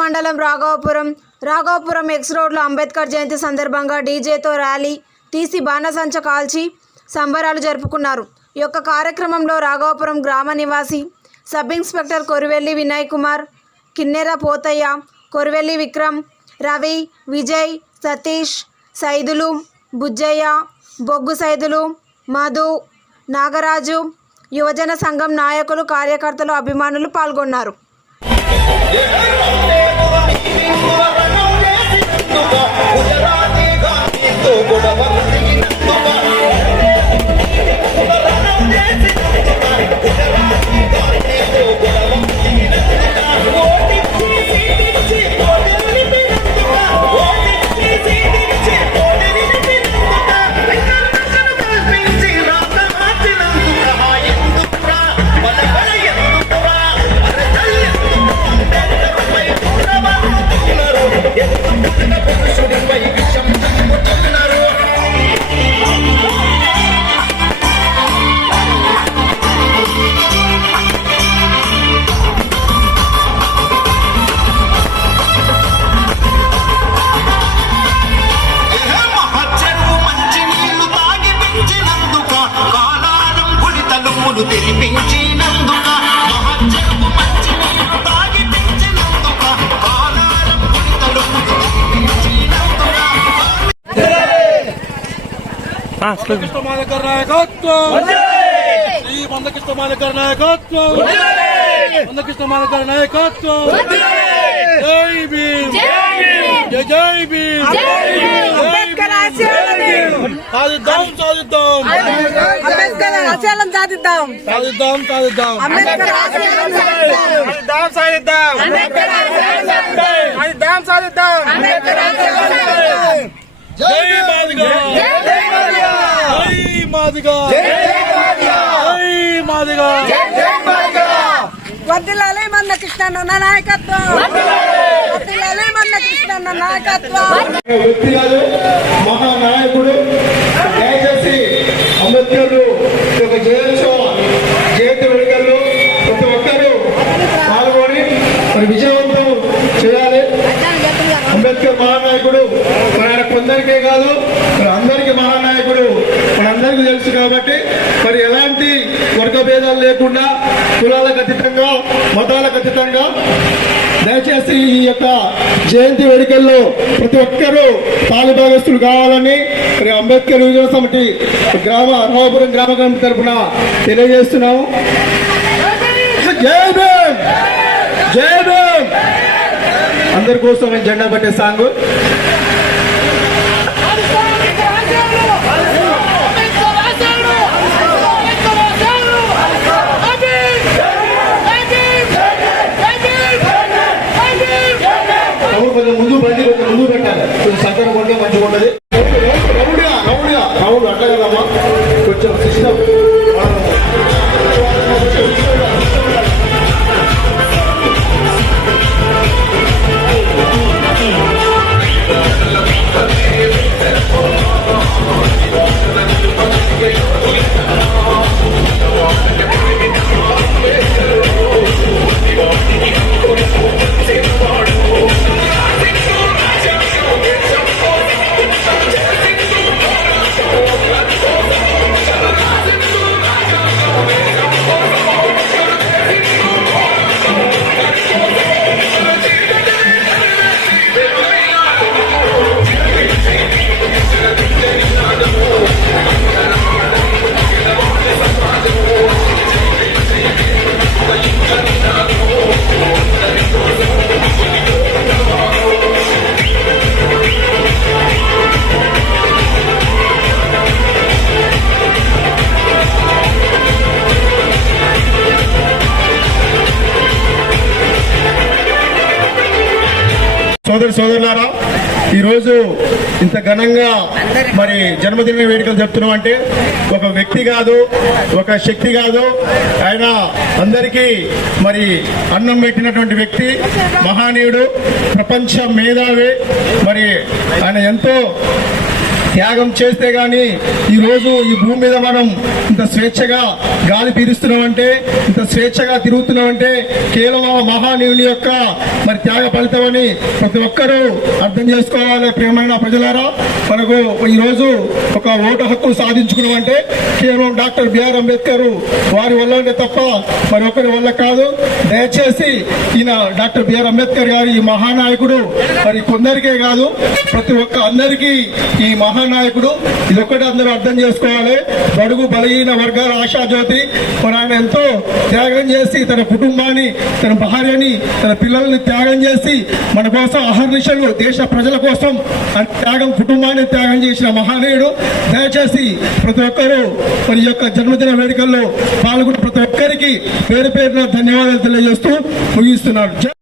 మండలం రాఘవపురం. రాఘవపురం ఎక్స్ రోడ్లో అంబేద్కర్ జయంతి సందర్భంగా డీజేతో ర్యాలీ తీసి బాణసంచ కాల్చి సంబరాలు జరుపుకున్నారు. ఈ యొక్క కార్యక్రమంలో రాఘవపురం గ్రామ నివాసి సబ్ ఇన్స్పెక్టర్ కొరివెల్లి వినయ్ కుమార్ కిన్నెర పోతయ్య కొరివెల్లి విక్రమ్ రవి విజయ్ సతీష్ సైదులు బుజ్జయ్య బొగ్గు సైదులు మధు నాగరాజు యువజన సంఘం నాయకులు కార్యకర్తలు అభిమానులు పాల్గొన్నారు. Yeah. తలుపులు తెరిపించినందుక మహచ్చరువు మంచి నీళ్లు తాగి పెంచినందుక కాలారం గుడి తలుపులు తెరిపించినందుక మందకృష్ణ మాలకర్ నాయకత్వం శ్రీ మందకృష్ణ మాలకర్ నాయకత్వం మందకృష్ణ మాలకర్ నాయకత్వం జై భీమ్ జై జై భీమ్ అంబేద్కర్ ఆశయాలని సాధిద్దాం సాధిద్దాం అంబేద్కర్ ఆశయాలను సాధిద్దాం. సాధిద్దాం సాధిద్దాం. అంబేద్కర్ ఆశయాలను సాధిద్దాం. సాధిద్దాం. సాధిద్దాం అంబేద్కర్ ఆశయాలను సాధిద్దాం జై మాదిగా. జై మాదిగా. జై మాదిగా. వర్దిల్లాలి మంద కృష్ణన్న నాయకత్వం. వర్దిల్లాలి మంద కృష్ణన్న నాయకత్వం. మహానాయకుడు దయచేసి అంబేద్కర్ యొక్క జయోత్సవ జయంతి వేడుకల్లో ప్రతి ఒక్కరూ పాల్గొని మరి విజయవంతం చేయాలి అంబేద్కర్ మహానాయకుడు మరి ఆయన కొందరికే కాదు మరి అందరికీ మహానాయకుడు మన అందరికీ తెలుసు కాబట్టి మరి ఎలాంటి వర్గ భేదాలు లేకుండా కులాలకు అతీతంగా మతాలకు అతీతంగా దయచేసి ఈ యొక్క జయంతి వేడుకల్లో ప్రతి ఒక్కరూ పాలుభాగస్తులు కావాలని మరి అంబేద్కర్ యువజన సమితి గ్రామ అర్హాపురం గ్రామ కమిటీ తరఫున తెలియజేస్తున్నాము. జై భీమ్! జై భీమ్! అందరి కోసం నేను జెండా పట్టే సాంగ్. సోదరులారా ఈరోజు ఇంత ఘనంగా మరి జన్మదిన వేడుకలు చెప్తున్నాం అంటే ఒక వ్యక్తి కాదు ఒక శక్తి కాదు. ఆయన అందరికీ మరి అన్నం పెట్టినటువంటి వ్యక్తి మహానీయుడు ప్రపంచ మేధావి. మరి ఆయన ఎంతో త్యాగం చేస్తే కానీ ఈ రోజు ఈ భూమి మీద మనం ఇంత స్వేచ్ఛగా గాలి పీలుస్తున్నామంటే ఇంత స్వేచ్ఛగా తిరుగుతున్నామంటే కేవలం ఆ మహానీయుని యొక్క మరి త్యాగ ఫలితమని ప్రతి ఒక్కరూ అర్థం చేసుకోవాలి ప్రియమైన ప్రజలారా. మనకు ఈ రోజు ఒక ఓటు హక్కు సాధించుకున్నామంటే కేవలం డాక్టర్ బిఆర్ అంబేద్కర్ వారి వల్లనే తప్ప మరి ఒకరి వల్ల కాదు. దయచేసి ఈయన డాక్టర్ బిఆర్ అంబేద్కర్ గారి ఈ మహానాయకుడు మరి కొందరికే కాదు ప్రతి ఒక్క అందరికీ ఈ మహా నాయకుడు ఇది ఒక్కటి అందరూ అర్థం చేసుకోవాలి. బడుగు బలహీన వర్గాల ఆశాజ్యోతి మరి ఆయన ఎంతో త్యాగం చేసి తన కుటుంబాన్ని తన భార్యని తన పిల్లల్ని త్యాగం చేసి మన కోసం అహర్నిశలు దేశ ప్రజల కోసం త్యాగం కుటుంబాన్ని త్యాగం చేసిన మహానీయుడు. దయచేసి ప్రతి ఒక్కరూ మరి యొక్క జన్మదిన వేడుకల్లో పాల్గొన్న ప్రతి ఒక్కరికి పేరు పేరున ధన్యవాదాలు తెలియజేస్తూ ముగిస్తున్నాడు